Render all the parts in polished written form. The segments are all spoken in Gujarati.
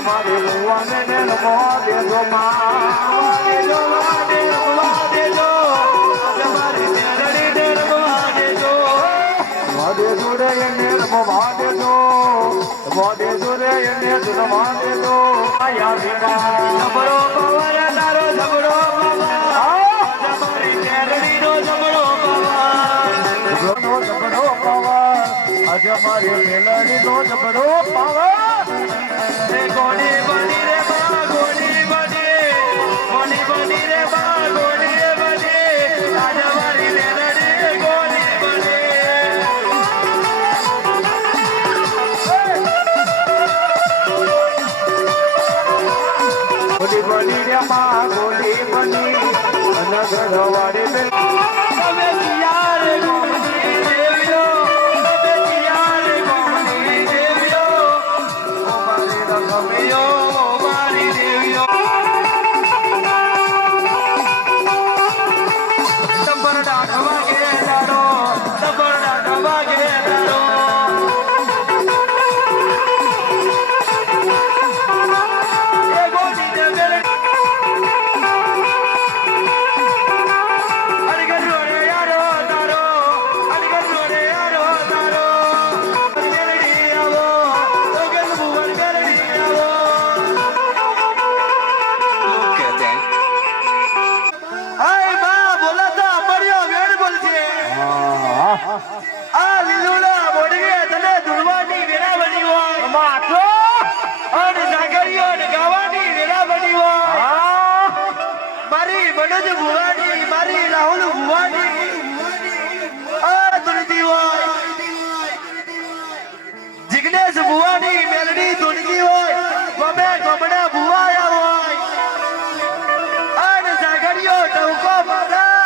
તમારે ભુવાને ને રમવા દેજો માં દેજો દેજો તમારી મેલડી ને રમવા દેજો દેજો રે એને રમવા દેજો દેજો રે એને રમવા દેજો આયા વિના જબરો પવન તારો જબરો પવન તમારી મેલડી નો જબરો પવન જબરો પવન આજ મારી મેલડી નો જબરો પવન એ ગોડી બની રે બા ગોડી બની રે બા ગોડી બની આજ મારી મેલડી ગોડી બની રે બા ગોડી બની નગર વાડી બે તમે યાર ગોમતી દેવ્યો તમે યાર ગોમતી દેવ્યો ઓ મારી રખમ્યો ઓ મારી દેવ્યો તબર ડાઢવા કે ડાડો તબર ડાઢવા કે ડાડો એ ગોડી દે મેલે આ લીલુડા બોડવે તને દુર્વાની વેરા બની હોય માથો અને સાગરીઓ ને ગાવાની વેરા બની હોય મારી બનજ ભુવાની મારી રાહુલ ભુવાની આ ધૂણતી હોય જિગ્નેશ ભુવાની મેલડી ધૂણતી હોય ગમે ગમડા ભુવાયા હોય અને સાગરીઓ ટવકો મારા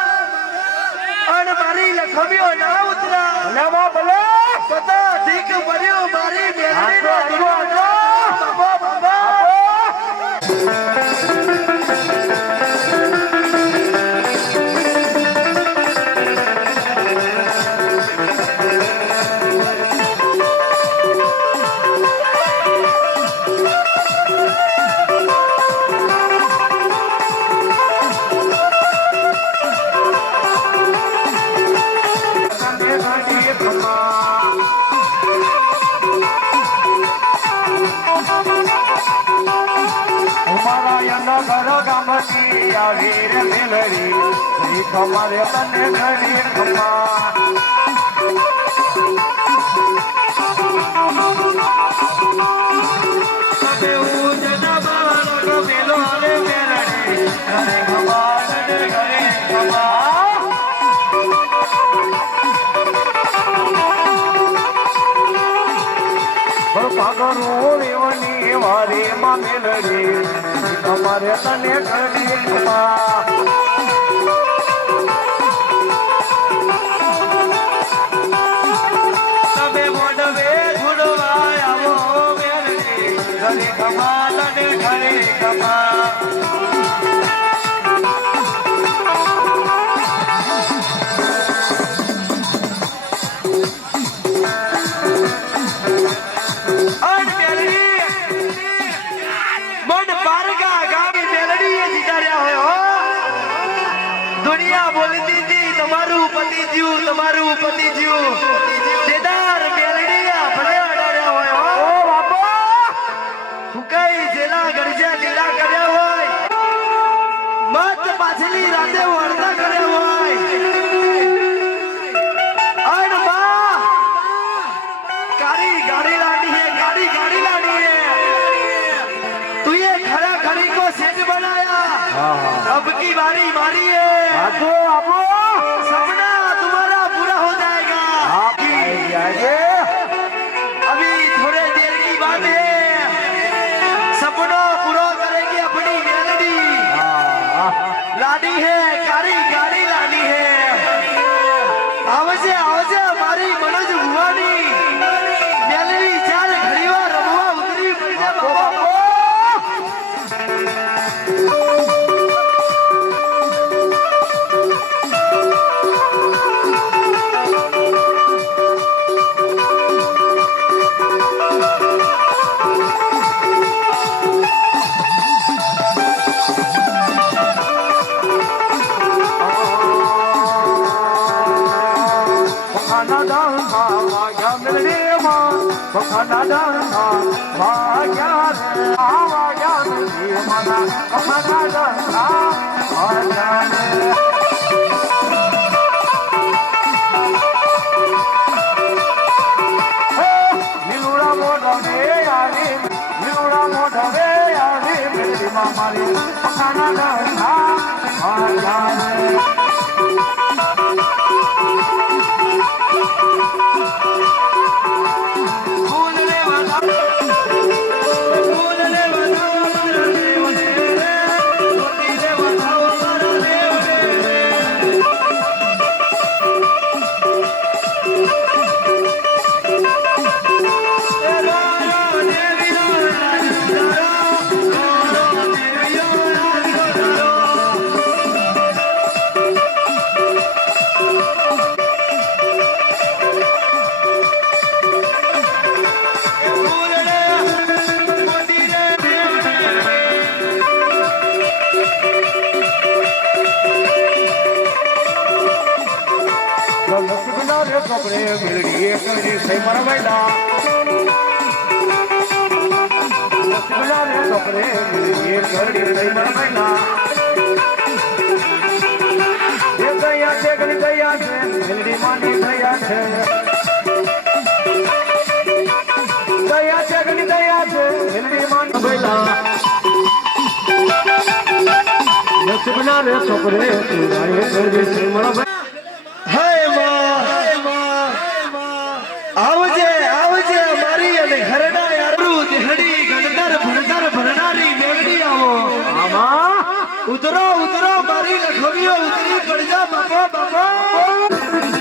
અને મારી લખમ્યો ના ઉતરા ભલા ભલા પતા ઠીક ભર્યો મારી મેલડી નો દુર્વાનો બાબા બાબા વીર મેલડી તમારે તને ઘડી ખમા તમે ઉજના બાળક મેલો રે મેલડી ઘરે ખમા ઘરે ખમા પાગરું રેવની વારી માં મેલડી તમારે તને ઘડી ખમા તમે મોડવે ધૂળવા આવો મેલડી ઘરે ખમા તને ઘરે ખમા તમારું પતિ જીવ દેદાર મેલડીયા ભલે અડાડ્યા હોય ઓ બાપા હુકાઈ જેલા ગરજા લીલા કર્યા હોય મત પાછલી રાતે વળતા કર્યા હોય અણ બા કારી ગાડી લાડી હે ગાડી લાડી હે તું ये खड़ा खड़ी को सेट बनाया अब की बारी मारी है आपो आपो सपना अभी थोड़े देर की बात है सपनों पूरा करेगी अपनी मेलडी लाडी है कारी गाड़ी लाडी है आवजे आवजे हमारी मनोज भुवानी मेलडी चार घड़ीवा रमवा उतरी पड़े बाबा અનાદના ભાગ્યા રે આવાગ્યા રે મના અનાદના ભાગ્યા રે લીલુડા મોઢવે આવી લીલુડા મોઢવે આવી મેળવીમાં મારી અનાદના ભાગ્યા રે કપડે મેળવી એકડી થઈ મારા બેટા કપડે મેળવી એકડી થઈ મારા બેટા એ કયા છે ઘણી કયા છે મેળવી માની કયા છે કયા છે ઘણી કયા છે મેળવી માની બેટા લક્ષ્મણા રે છોકરે એકડી થઈ મારા બેટા આવજે આવજે મારી અને ઘરડા યારું દિહડી ગણદર ભણદર ભરનારી મેગડી આવો આમાં ઉતરો ઉતરો મારી લખવીઓ ઉતરી પડજા બાપા બાપા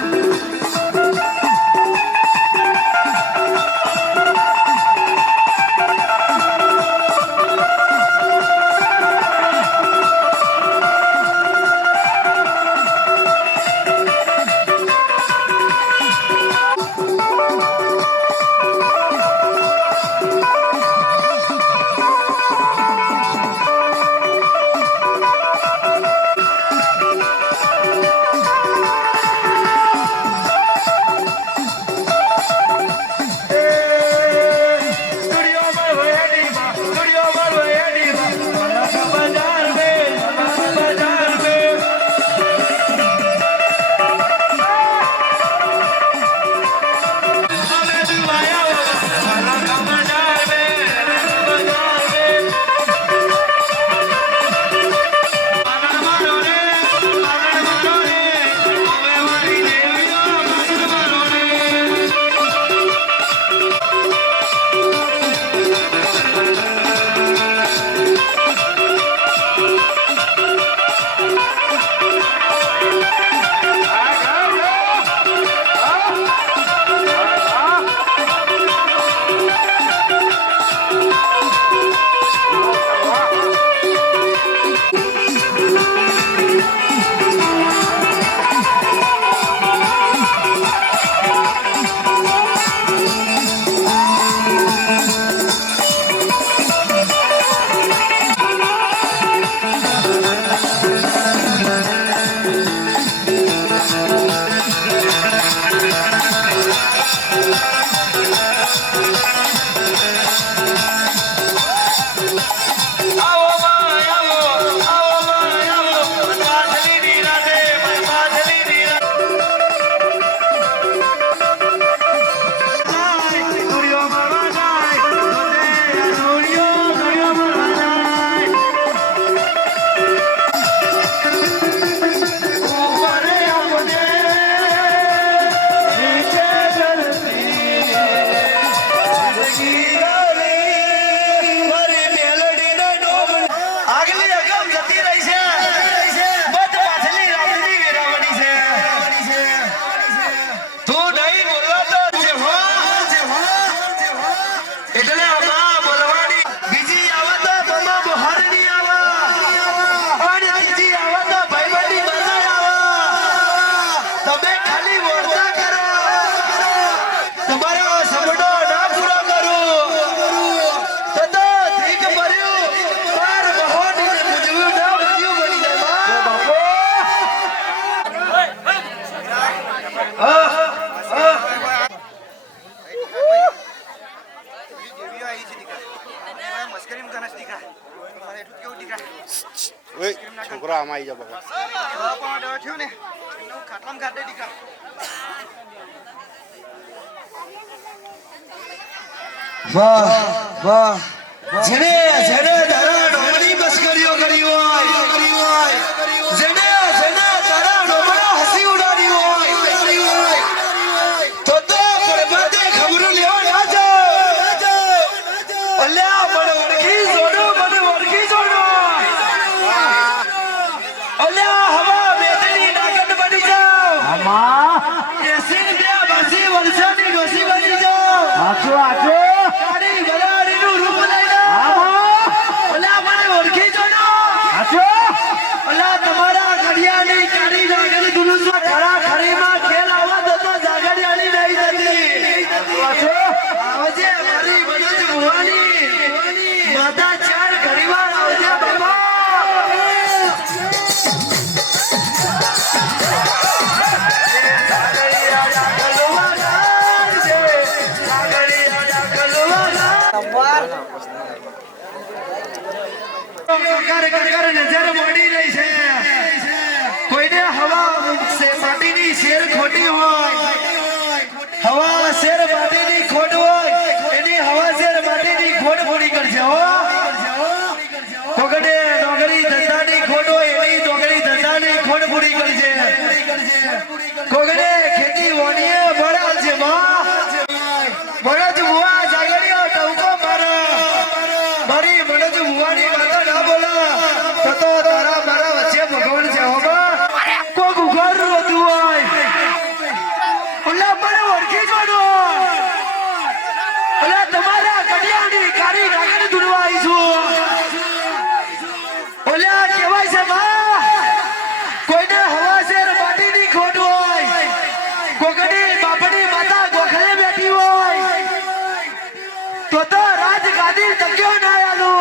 છોકરા આમાં આવી જા બગા વાહ વાહ જેને જેને તારા ડોમની મસ્કરીઓ કરી હોય જેને જેને તારા ડોમનો હસી ઉડાડી હોય તો પરમાતે ખબરો લેવા ના જાઓ અલ્યા મને ઓળખી જોડો અલ્યા હવા બેટરી નાગટ બની જાઓ આમાં એસી બે બસી વલસાની ડોસી બની જાઓ આછો તમારા ઘડિયાની ચારી નાગરી દુરુસ્વા ખરા ખરીમાં ખેલ આવા તો જાગડિયાની નહીં જતી આવજે મારી મનોજ ભુવાની માતા ચાર ઘડીવાર આવજે બાબા કર નજર મોડી રહી છે કોઈને હવા માટીની શેર ખોટી હોય હવા શેર માટીની ખોટ હોય એની હવા શેર માટીની ખોટ પૂરી કરશે હો કોકડે નોકરી ધંધાની ખોટ હોય એની નોકરી ધંધાની ખોટ પૂરી કરશે કોકડે ખેતી વણીએ બળાલ છે મનોજ ભુવા જાગડીઓ ટવકો મારી મનોજ ભુવાની વાતો ના બોલા તો તારા મારા વચ્ચે ભગવાન છે હોબા કોક ઉઘાર રોતું હોય ઓલા મને ઓળખી જોડો ઓલા તમારા કડિયાની કારી નાગણી દુરવા આવીશું ઓલા કહેવાય છે કોઈને હવા શેર માટીની ખોટ હોય કોકડી બાપડી માતા ગોખલે બેઠી હોય તો રાજગાદી તક્યો ના આલો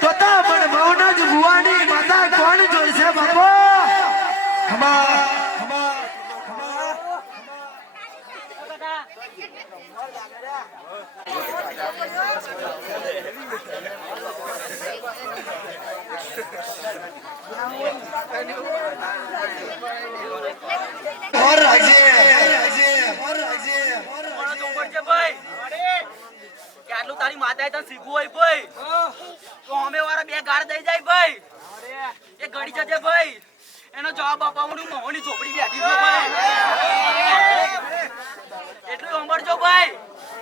તો પણ મૌનજ ભુવાની માતા કોણ જોઈશે બાપો ખમા और राजे આટલું તારી માતાએ તને શીખવું હોય ભાઈ તો અમે વાળા બે ગાળ દઈ જાય ભાઈ એ ગડી જજે ભાઈ એનો જવાબ આપવાનું મોહની ચોપડી બેઠી છે ભાઈ એટલું સાંભળજો ભાઈ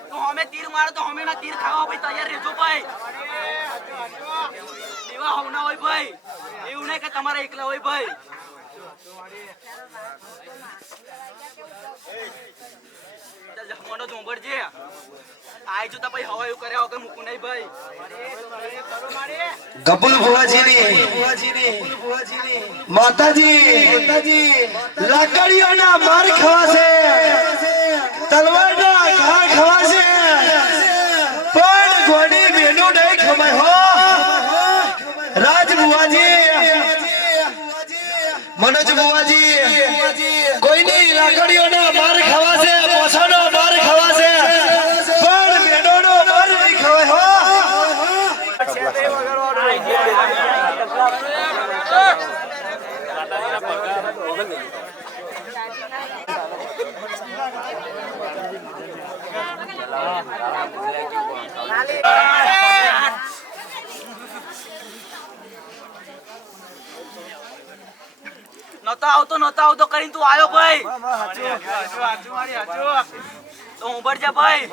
તો અમે તીર મારો તો અમે ના તીર ખાવા ભાઈ તૈયાર રહેજો ભાઈ એવા હોના હોય ભાઈ એવું નહીં કે તમારે એકલા હોય ભાઈ મનો જોંબડજે આઈ જો તા ભાઈ હવા એવું કર્યા વગર મૂકું નહીં ભાઈ ગપુલ ભુવાજીની માતાજી લાકડીઓના માર ખવાશે તલવારના ઘા ખવાશે પણ ગોડી બેનો નહીં ખમાય હો રાજ ભુવાજી મનોજ ભુવાજી કોઈની લાકડીઓના માર ખવાશે પોસાનો માર ખવાશે પણ બેનોનો માર નહીં ખવાય હો નતો આવતો કરીને તું આવ્યો ભાઈ તો ઉંબર જા ભાઈ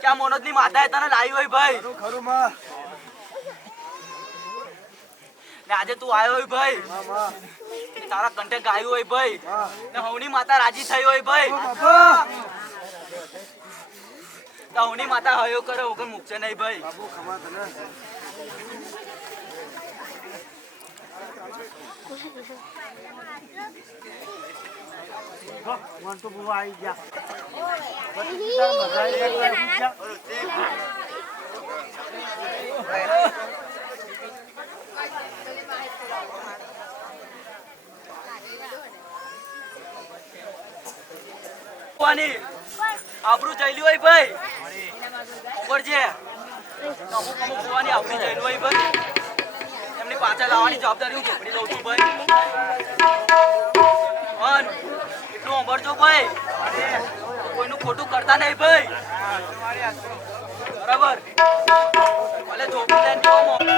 ક્યાં મોનોજ ની માતાએ તને લાવી હોય ભાઈ ને આજે તું આવ્યો હોય ભાઈ તારા કંઠે ગાયું હોય ભાઈ ને હવની માતા રાજી થઈ હોય ભાઈ તો હવની માતા હયો કરે વગર મૂકશે નહીં ભાઈ મંટુ બુવા આવી ગયા આબરૂ ચાલ્યું હોય ભાઈ ઉપર છે અમુક ભૂવાની આવડી જઈને હોય ભાઈ એમની પાછળ લાવવાની જવાબદારી હું ઝોપડી લઉં છું ભાઈ અન એટલું સાંભળજો ભાઈ કોઈનું ખોટું કરતા નહીં ભાઈ બરાબર ભલે ઝોપડી લઈને કેવો